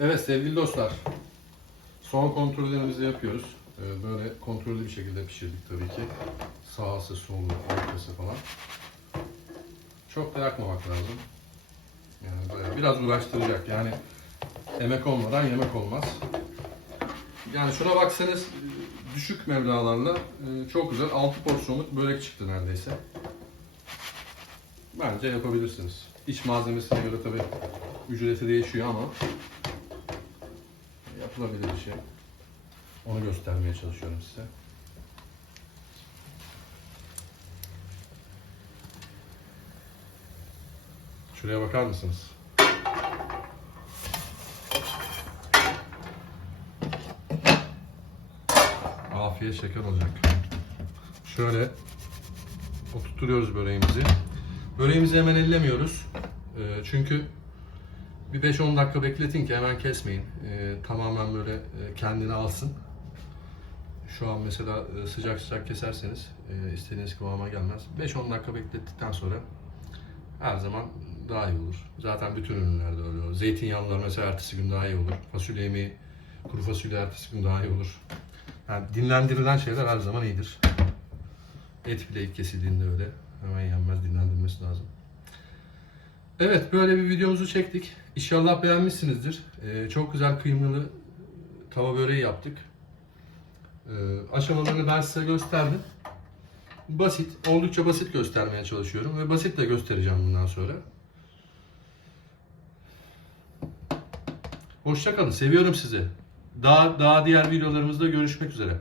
Evet sevgili dostlar. Son kontrollerimizi yapıyoruz. Ee, Böyle kontrollü bir şekilde pişirdik tabii ki. Sağsı, solu, ortası falan. Çok da yakmamak lazım. Yani biraz uğraştıracak. Yani emek olmadan yemek olmaz. Yani şuna baksanız düşük meblalarla e, çok güzel 6 porsiyonluk börek çıktı neredeyse. Bence yapabilirsiniz. İç malzemesine göre tabii ücreti değişiyor ama yapılabilir bir şey. Onu göstermeye çalışıyorum size. Şuraya bakar mısınız? Afiyet şeker olacak. Şöyle oturtuyoruz böreğimizi. Böreğimizi hemen ellemiyoruz. Ee, çünkü bir 5-10 dakika bekletin ki hemen kesmeyin. Ee, tamamen böyle e, kendini alsın. Şu an mesela e, sıcak sıcak keserseniz e, istediğiniz kıvama gelmez. 5-10 dakika beklettikten sonra her zaman daha iyi olur. Zaten bütün ürünlerde öyle olur. Zeytinyağlılar mesela ertesi gün daha iyi olur. Fasulye yemeği, kuru fasulye ertesi gün daha iyi olur. Yani dinlendirilen şeyler her zaman iyidir. Et bile ilk kesildiğinde öyle. Hemen yenmez, dinlendirmesi lazım. Evet, böyle bir videomuzu çektik. İnşallah beğenmişsinizdir. Ee, çok güzel kıymalı tava böreği yaptık. Ee, aşamalarını ben size gösterdim. Basit, oldukça basit göstermeye çalışıyorum ve basit de göstereceğim bundan sonra. Hoşçakalın, seviyorum sizi. Daha daha diğer videolarımızda görüşmek üzere.